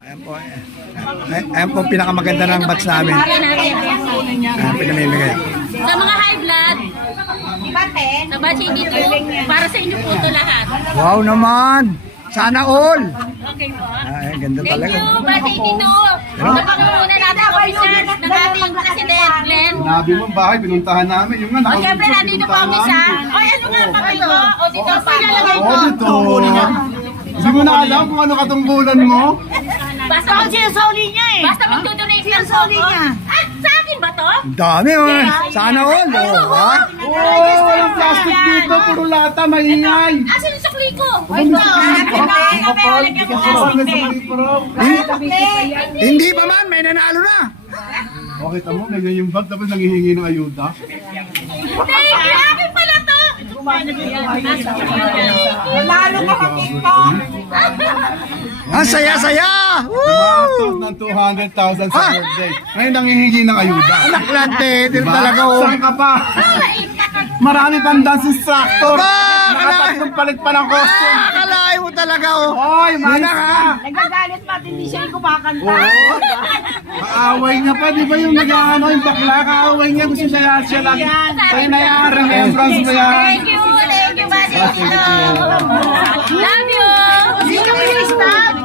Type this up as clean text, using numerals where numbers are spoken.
Ayan po. Ayan po pinakamaganda ng batch namin. Ayan pinamimigay. Sa mga high blood, sa batch 82, para sa inyo po ito lahat. Wow naman! Sana all! Okay po. Ay, ganda Thank talaga. you, batch 82. Napakuna natin officers ng ating President Glenn. Sinabi mo bahay, pinuntahan namin. Yung nga, O syempre, nandito po ang isa. O ano nga pa kayo? O dito, pinalagay ko. Auditor! Hindi mo na alam kung ano katungkulan mo? Basta ang sinasoli niya eh. Basta mag-donate lang po ako. Ah, sa akin ba to? Ang dami oh. Sana all. Oh, ha? Oo, walang plastic dito. Puro lata, maingay. Asan yung sukli ko? Hindi pa man, may nanalo na. Okay, tamo, ganyan yung bag, tapos nangihingi ng ayuda. Thank you! Akin pala to! Lalo ka makita. Ang saya-saya! Tumastos Woo! ng 200,000 sa birthday. Ngayon nangihingi ng ayuda. Anak lante, din talaga oh. Saan ka pa? Marami pang dance instructor. Aba, Nakatatlong palit pa ng costume. Akalain mo talaga oh. Hoy, mana ka! Nagagalit pa, hindi siya yung kumakanta. Oo. Kaaway niya pa, di ba yung nag-ano, yung bakla, kaaway niya, gusto siya lang. Kaya na yan, remembrance mo yan. Thank you, buddy. Love you! Sino yung stop?